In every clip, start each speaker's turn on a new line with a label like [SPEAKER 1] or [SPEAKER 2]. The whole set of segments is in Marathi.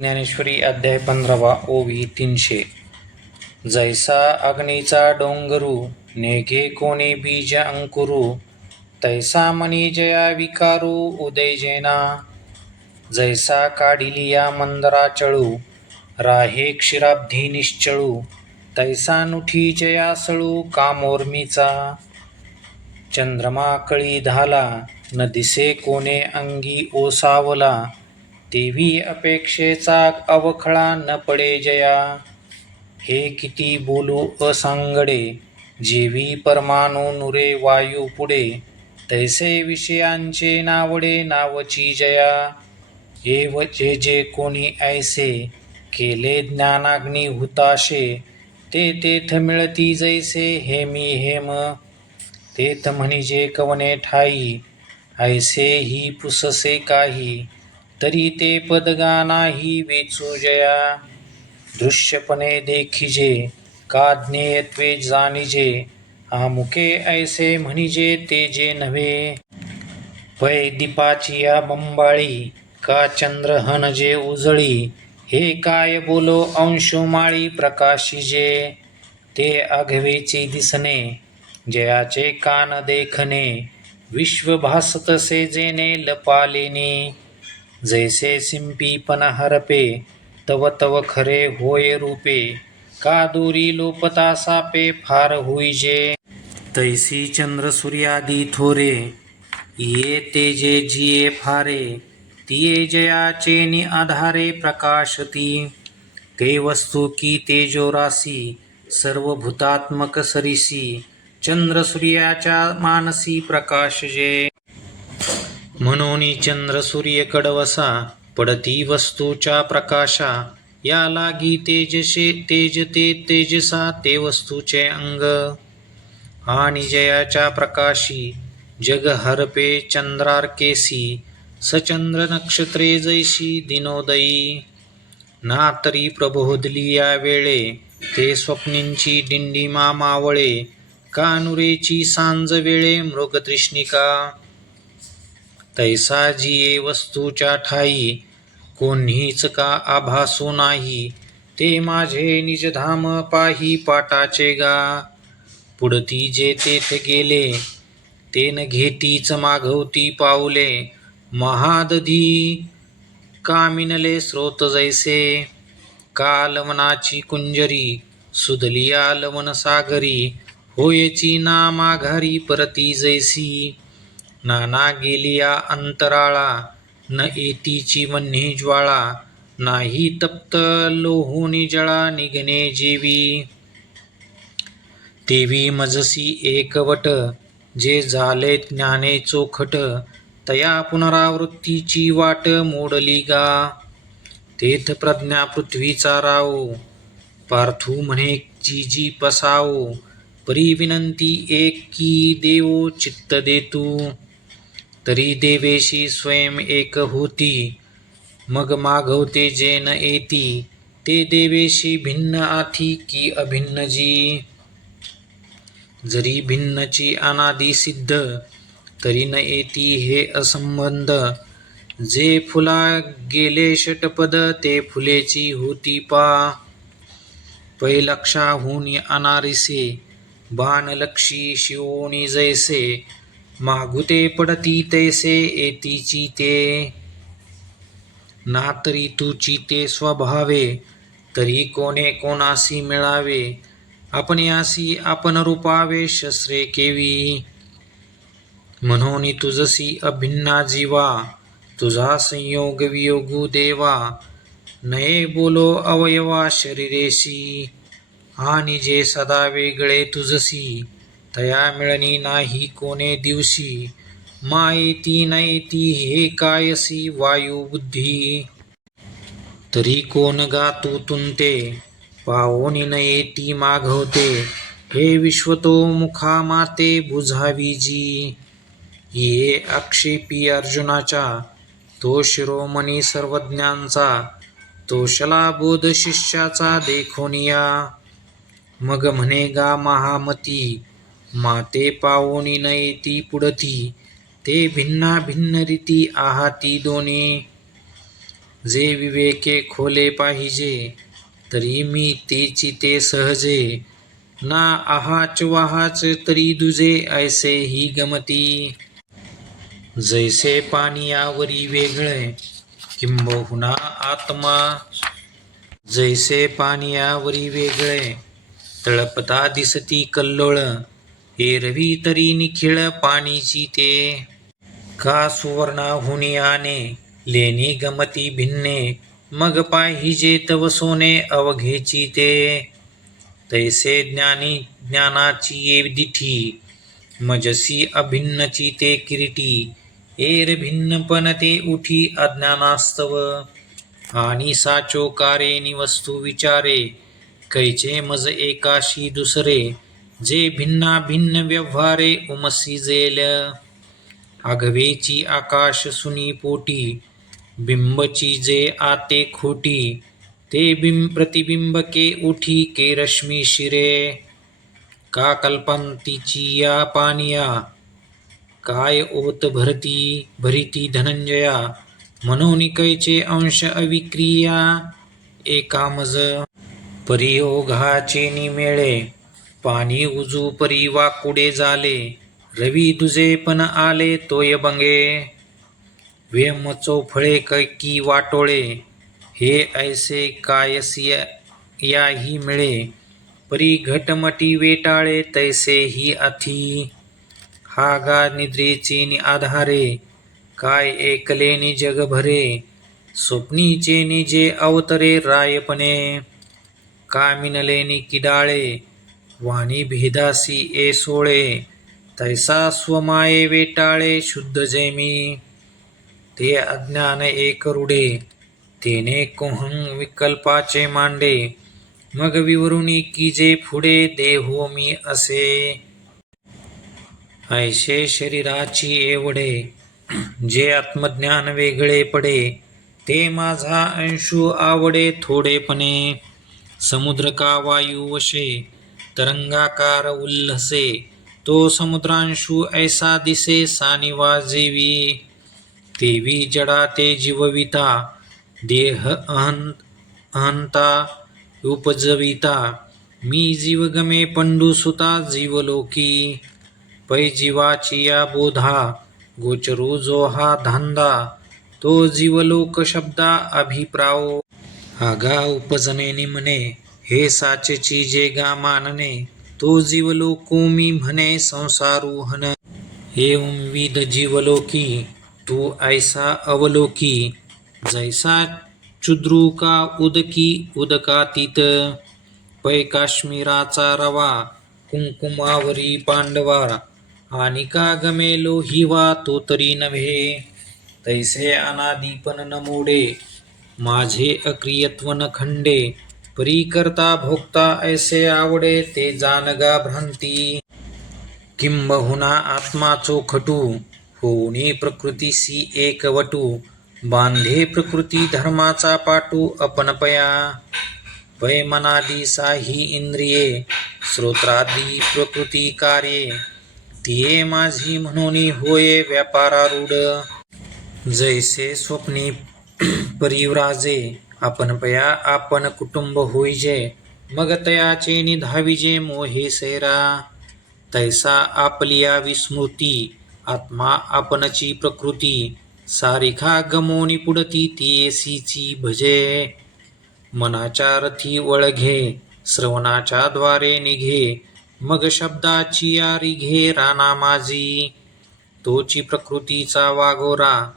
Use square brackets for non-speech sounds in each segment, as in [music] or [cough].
[SPEAKER 1] ज्ञानेश्वरी अध्याय पंधरावा ओवी तीनशे. जैसा अग्नीचा डोंगरू नेघे कोणे बीज अंकुरू तैसा मनी जया विकारू उदय जेना. जैसा काढिलिया मंदरा चळू राहे क्षीराब्धी निश्चळू तैसा नुठी जया सळू कामोर्मीचा. चंद्रमा कळी धाला न दिसे कोणे अंगी ओसावला तेवी अपेक्षेचा अवखळा न पडे जया. हे किती बोलू असांगडे जेवी परमाणू नुरे वायू पुढे. तैसे विषयांचे नावडे नावची जया. एव जे जे कोणी ऐसे केले ज्ञानाग्नी हुताशे. ते तेथ मिळती जैसे हेमी हेम. तेथ म्हणजे कवने ठाई ऐसे ही पुससे काही. तरी ते पदगा नाही वेचू जया. दृश्यपणे देखिजे का ज्ञेयत्वे जाणिजे. आमुके ऐसे म्हणिजे ते जे नव्हे. पै दीपाची या बंबाळी का चंद्र हनजे उजळी. हे काय बोलो अंशुमाळी प्रकाशिजे ते अघवेची दिसणे जयाचे कान देखणे. विश्व भासतसे जेने लपालेने. जैसे सिंपीपन हरपे तव तव खरे होय रूपे का दूरी लोपता सापे फार होईजे तैसी चंद्र सूर्यादी थोरे ये तेजे जिये फारे तिये जयाचे नि आधारे प्रकाशती। ते वस्तु की तेजोरासी सर्व भूतात्मक सरिसी चंद्र सूर्याच्या मानसी प्रकाश जे। म्हणून चंद्र सूर्य कडवसा पडती वस्तूच्या प्रकाशा. या लागी तेजसे तेजते तेजसा ते वस्तूचे अंग. आणि जयाच्या प्रकाशी जग हरपे चंद्रार्केसी सचंद्र नक्षत्रे जैशी दिनोदयी. ना तरी प्रबोधली या वेळे ते स्वप्नींची दिंडीमा मावळे कानुरेची सांज वेळे मृगतृष्णिका. तैसा जिये वस्तूच्या ठाई कोणीच का आभासू नाही. ते माझे निजधाम पाही पाटाचे गा. पुढती जे तेथ गेले ते न घेतीच मागवती पाऊले. महादधी कामिनले स्रोत जैसे. कालवनाची कुंजरी सुदलिया लवन सागरी होयची ना माघारी परती जैसी. नाना गेलिया अंतराळा न एतीची वन्ही ज्वाळा नाही तप्त लोहुनी जळा निघणे जेवी. देवी मजसी एकवट जे झाले ज्ञाने चोखट तया पुनरावृत्तीची वाट मोडली गा. तेथ प्रज्ञा पृथ्वीचा राव पार्थू म्हणे जी जी पसावो परी विनंती एक की देवो चित्त देतू. तरी देवेशी स्वयं एक होती. मग मागवते जे न येती ते देवेशी भिन्न आथी की अभिन्न जी? जरी भिन्नची अनादी सिद्ध तरी न येती हे असंबंध. जे फुला गेले षटपद ते फुलेची होती पा. पैलक्षाहून अनारिसे बाणलक्षी शिवोनी जैसे मागुते पडती तैसे एतीची ते ना तरी तुची ते स्वभावे तरी कोणे कोणासी मिळावे। आपण्यासी आपण रूपावे शस्त्रे केवी। म्हणून तुझसी अभिन्ना जीवा तुझा संयोग वियोगू देवा। नये बोलो अवयवा शरीरेशी आणि जे सदा वेगळे तुझसी। तया मिळणी नाही कोणे दिवशी. मायेती नयेती हे कायसी वायू बुद्धी? तरी कोण गातू तुंते पावोनी नयेती मागवते हे विश्वतो मुखा माते बुझावी जी. ये आक्षेपी अर्जुनाच्या तो शिरोमणी सर्वज्ञांचा तोषला बोध शिष्याचा देखोनिया. मग म्हणे गा महामती माते पावोनी नयेती पुढती ते भिन्ना भिन्न रीती आहाती दोन्ही जे विवेके खोले पाहिजे तरी मी तेची ते सहजे. ना आहाच वाहाच तरी दुजे ऐसे ही गमती. जैसे पानियावरी वेगळे किंबहुना आत्मा. जैसे पानियावरी वेगळे तळपता दिसती कल्लोळ एरवी तरी निखिळ पाणीची ते का सुवर्णाहुनी आणे लेणी गमती भिन्ने मग पाहिजे तव सोने अवघेची ते तैसे ज्ञानी ज्ञानाची ये दिठी मजसी अभिन्नची ते किरीटी एर भिन्नपण ते उठी अज्ञानास्तव आणि साचो कारे वस्तू विचारे कैचे मज एकाशी दुसरे जे भिन्ना भिन्न व्यवहारे उमसी जेल आघवेची आकाश सुनी पोटी बिंबची जे आते खोटी ते बिंब प्रतिबिंब के उठी के रश्मी शिरे का कल्पंतीची या पानिया काय ओत भरती भरिती धनंजया म्हणून अंश अविक्रिया एकामज परियोगाचे निमेळे पाणी उजू परी वाकुडे झाले रवी तुझे पण आले तोय बंगे. वेम चौफळे की वाटोळे हे ऐसे कायसी याही मिळे. परी घटमटी वेटाळे तैसे ही अथी. हा गा निद्रेची नि आधारे काय एकले नि स्वप्नीचे नि जे अवतरे रायपणे. कामिनलेनी नि किडाळे वाणी भेदासी ए सोळे तैसा स्वमाये वेटाळे शुद्ध जैमी। ते अज्ञान एक रुडे तेने कोहं विकल्पाचे मांडे। मग विवरुणी की जे पुढे देहो मी असे। ऐशे शरीराची एवढे जे आत्मज्ञान वेगळे पडे ते माझा अंशू आवडे थोडेपणे। समुद्र का वायू वशे तरंगाकार उल्हसे तो समुद्रांशु ऐसा दिसे सानिवा जेवी तेवी जडा ते जीवविता देह अहं अहंता उपजविता। मी जीवगमे पंडुसुता जीवलोकी। पै जीवाची या बोधा गोचरू जो हा धांदा। तो जीवलोक शब्दा अभिप्राओ। आगा उपजने निमने हे साचेची जे गा मानने तो जीवलोको मी म्हणे संसारूहन एवं विद जीवलोकी तू ऐसा अवलोकी जैसा चुद्रुका उदकी उदकातीत. पै काश्मीराचा रवा कुंकुमावरी पांडवा आणि का गमेलो हिवा तो तरी नव्हे. तैसे अनादीपन न मोडे माझे अक्रियत्व न खंडे परी करता भोगता ऐसे आवडे ते जानगा भ्रांती. किंबहुना आत्मा चोखटू होऊनी प्रकृतीसी एकवटू बांधे प्रकृती धर्माचा पाटू अपनपया. पैमनादी साही इंद्रिये श्रोत्रादी प्रकृती कार्ये तिये माझी म्हणून होय व्यापारारूढ. जैसे स्वप्नी [clears throat] परिव्राजे आपण पया आपण कुटुंब होईजे मग तयाचे निधाविजे मोहे सैरा. तैसा आपलिया विस्मृती आत्मा आपणची प्रकृती. सारिखा गमोनी पुडती तियेसीची भजे. मनाच्या रथी वळघे श्रवणाच्या द्वारे निघे. मग शब्दाची यारी घे राना माझी. तोची प्रकृतीचा वागोरा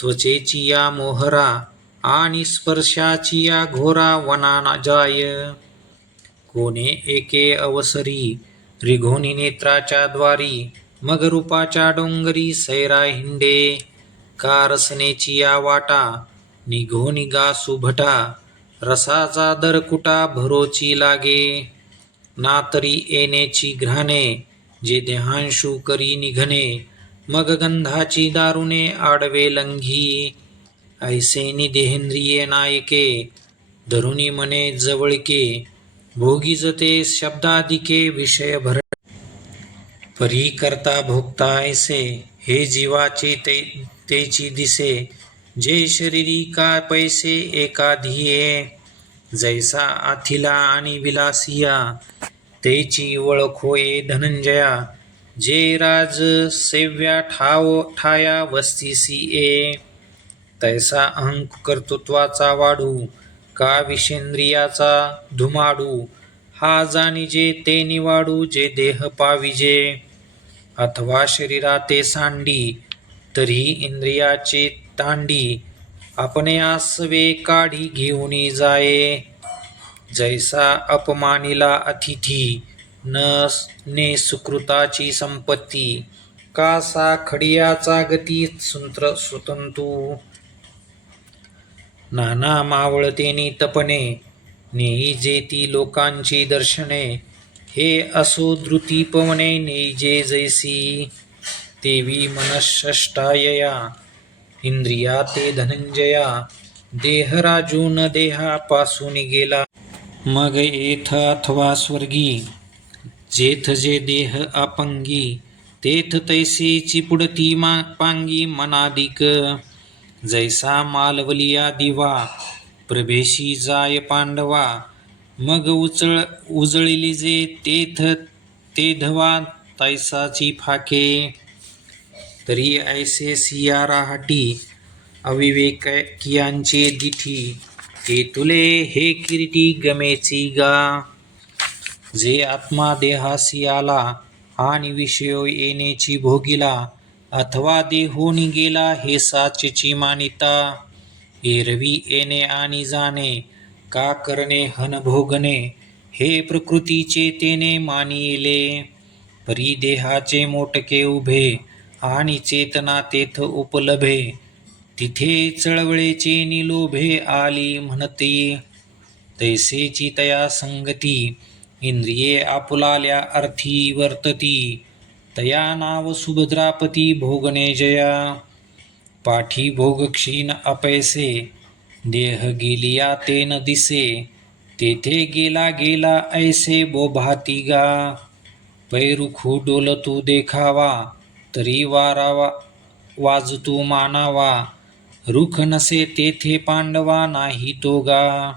[SPEAKER 1] त्वचेची या मोहरा. आणि स्पर्शाची या घोरा वना जाय. कोणे एके अवसरी रिघोनी नेत्राच्या द्वारी मग रूपाच्या डोंगरी सैरा हिंडे. का रसनेची या वाटा निघो गा सुभटा रसाचा दर कुटा भरोची लागे. ना तरी येण्याची घ्राणे जे देहांशू करी निघणे मग गंधाची दारुणे आडवे लंघी. ऐसेनी देहेंद्रिये नायके धरुणी मने जवळके भोगीजते शब्दादिके विषय भर परी करता भोगता ऐसे हे जीवाचे ते तेची दिसे जे शरीरी का पैसे एका धिये जैसा आथिला आणि विलासिया तेची ओळखोये होय धनंजया जे राज सेव्या ठाव ठाया वस्तीसी ए तैसा अहंक कर्तृत्वाचा वाढू का विषेंद्रियाचा धुमाडू? हा जाणीजे ते निवाडू जे देह पाविजे. अथवा शरीरा ते सांडी तरी इंद्रियाचे तांडी. आपणे आसवे काढी घेऊन जाये. जैसा अपमानिला अतिथी न ने सुकृताची संपत्ती. कासा खडियाचा गती सुंत्र सुतंतू नाना मावळतेनी तपणे नेई जेती लोकांची दर्शने हे असो द्रुती पवने नेईजे जैसी देवी मनषष्टायया इंद्रिया ते धनंजया देहराजून देहापासून गेला. मग येथ अथवा स्वर्गी जेथ जे देह अपंगी तेथ तैसे चिपुडती मा पांगी मनादिक. जैसा मालवलिया दिवा प्रभेशी जाय पांडवा मग उचळ उजळली जे तेथ ते धवा तैसाची फाके. तरी ऐसे सिया राहाटी अविवेकियांचे दिठी ते तुले हे किरीटी गमेची गा. जे आत्मा देहासी आला आणि विषयो येण्याची भोगिला अथवा देहोनी गेला हे साचेची मानिता. एरवी येणे आणि जाणे का करणे हन भोगणे हे प्रकृतीचे तेने मानिले. परी देहाचे मोटके उभे आणि चेतना तेथ उपलभे. तिथे चळवळेचे निलोभे आली म्हणते. तैसेची तया संगती इंद्रिये आपुलाल्या अर्थी वर्तती. तया नाव सुभद्रापती भोगणे जया। पाठी भोग क्षीण अपैसे देह गेलिया ते न दिसे तेथे गेला गेला ऐसे बोभाती गा पैरुखू डोलतू देखावा तरी वारावा वाजतू मानावा। रुख नसे तेथे पांडवा नाही तो गा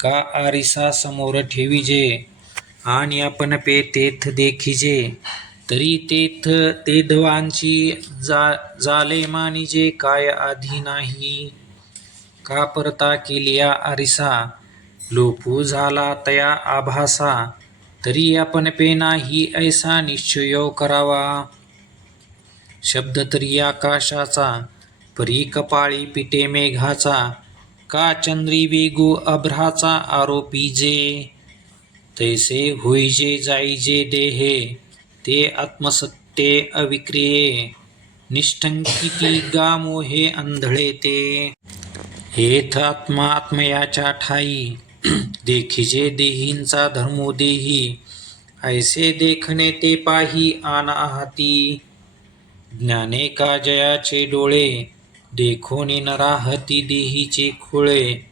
[SPEAKER 1] का आरिसा समोर ठेविजे आणि आपण पे तेथ देखिजे तरी तेथ तेधवांची जा झाले मानिजे काय आधी नाही. का परता केलिया आरिसा? लोपू झाला तया आभासा. तरी आपण पेना ही ऐसा निश्चय करावा. शब्द तरी आकाशाचा परी कपाळी पिटे मेघाचा. का चंद्री वेगू अभ्राचा आरोपी जे? तैसे होईजे जाईजे देहे. ते आत्मसत्ते अविक्रिये निष्ठंकिती गा मोहे अंधळे ते हेथ आत्मा आत्मयाच्या ठाई देखिजे देहींचा धर्मो देही ऐसे देखणे ते पाही आन आहाती ज्ञाने का जयाचे डोळे देखोने नराहती देहीचे खोळे.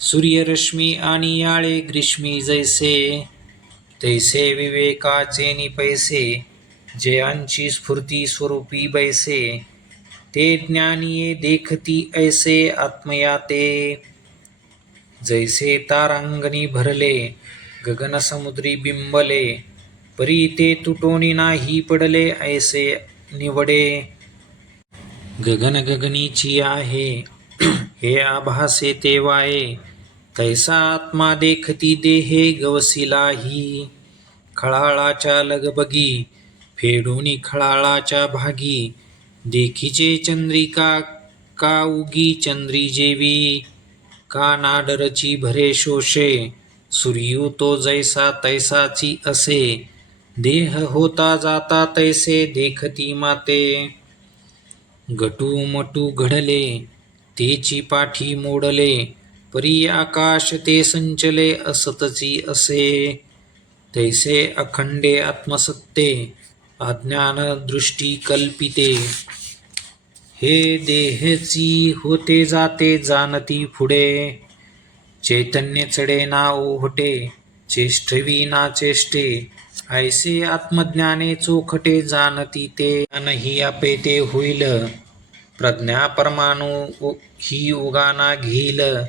[SPEAKER 1] सूर्यरश्मी आणि याळे ग्रीष्मी जैसे तैसे विवेकाचे निपैसे जयांची स्फूर्ती स्वरूपी बैसे ते ज्ञानिये देखती ऐसे आत्मया ते जैसे तारांगणी भरले गगनसमुद्री बिंबले परी ते तुटोनी नाही पडले ऐसे निवडे। गगन गगनीची आहे [clears throat] हे आभासे ते वाये तैसा आत्मा देखती देहे गवसिलाही खळाळाच्या लगबगी फेडूनी खळाळाच्या भागी देखीचे चंद्रिका का उगी चंद्री जेवी का नाडरची भरे शोषे सूर्यू तो जैसा तैसाची असे देह होता जाता तैसे देखती माते. गटू मटू घडले तेची पाठी मोडले परी आकाश ते संचले असतची असे. तैसे अखंडे आत्मसत्ते अज्ञान दृष्टी कल्पिते. हे देहची होते जाते जानती पुढे. चैतन्य चढे ना ओहटे चेष्टवी ना चेष्टे. ऐसे आत्मज्ञाने चोखटे जानती ते. अनही आपे ते होईल प्रज्ञा परमाणू उ- ही उगाना घेईल.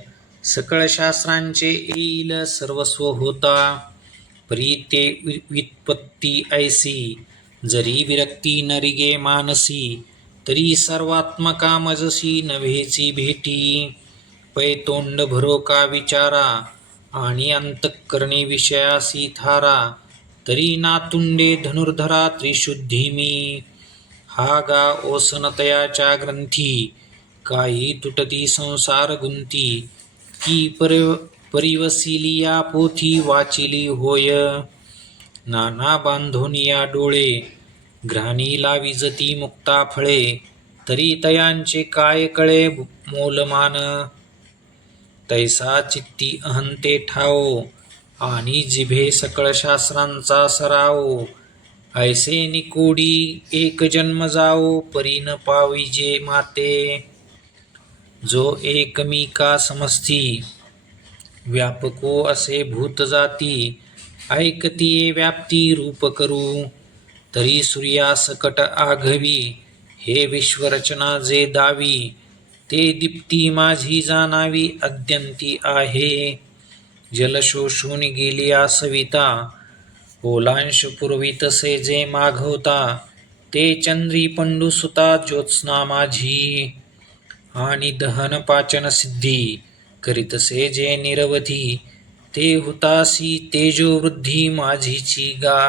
[SPEAKER 1] सकळ शास्त्रांचे येईल सर्वस्व होता. प्रीते वि- व्युत्पत्ती ऐसी. जरी विरक्ती नरिगे मानसी तरी सर्वात्मका मजसी नव्हेची भेटी. पै तोंड भरो का विचारा आणि अंतःकरणे विषयासी थारा तरी नातुंडे धनुर्धरा त्रिशुद्धी मी. हा गा ओसनतयाच्या ग्रंथी काही तुटती संसार गुंती की पर परिवसिलिया पोथी वाचिली होय। नाना बांधोनिया डोळे घ्राणी लाविजती मुक्ता फळे तरी तयांचे काय कळे मोलमान। तैसा चित्ती अहंते ठावो आणि जिभे सकळ शास्त्रांचा सराव ऐसे निकोडी एक जन्म जाओ परी न पाविजे माते। जो एकमेका समस्ती व्यापको असे भूत जाती ऐकतीये व्याप्ती रूप करू. तरी सूर्यासकट आघवी हे विश्वरचना जे दावी ते दीप्ती माझी जाणावी अद्यंती आहे. जल शोषून गेली सविता ओलांश पूर्वी तसे जे मागवता ते चंद्री पंडुसुता ज्योत्स्ना माझी. आणि दहन पाचन सिद्धी करीतसे जे निरवधी ते हुतासी तेजो वृद्धी माझीची गा.